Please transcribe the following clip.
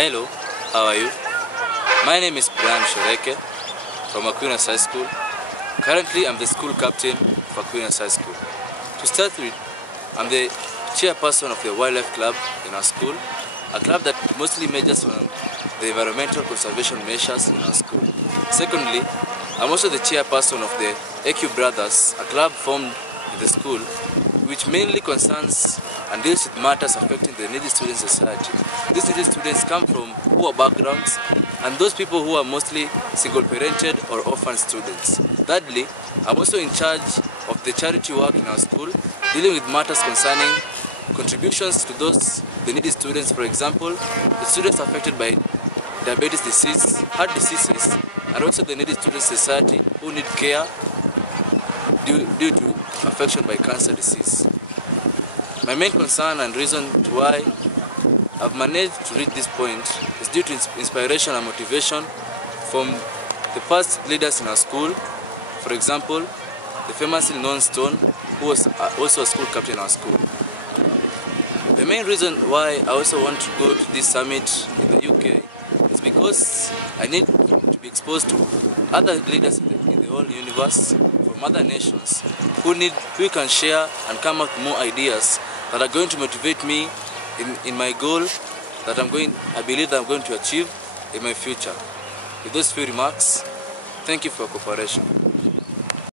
Hello, how are you? My name is Brian Shoreke from Aquinas High School. Currently, I'm the school captain of Aquinas High School. To start with, I'm the chairperson of the Wildlife Club in our school, a club that mostly majors on the environmental conservation measures in our school. Secondly, I'm also the chairperson of the AQ Brothers, a club formed in the school which mainly concerns and deals with matters affecting the needy student society. These needy students come from poor backgrounds and those people who are mostly single-parented or orphan students. Thirdly, I'm also in charge of the charity work in our school, dealing with matters concerning contributions to the needy students. For example, the students affected by diabetes disease, heart diseases, and also the needy student society who need care due to affection by cancer disease. My main concern and reason why I've managed to reach this point is due to inspiration and motivation from the past leaders in our school. For example, the famously known Stone, who was also a school captain in our school. The main reason why I also want to go to this summit in the UK is because I need to be exposed to other leaders in the whole universe from other nations who can share and come up with more ideas that are going to motivate me in my goal that I believe that I'm going to achieve in my future. With those few remarks, thank you for your cooperation.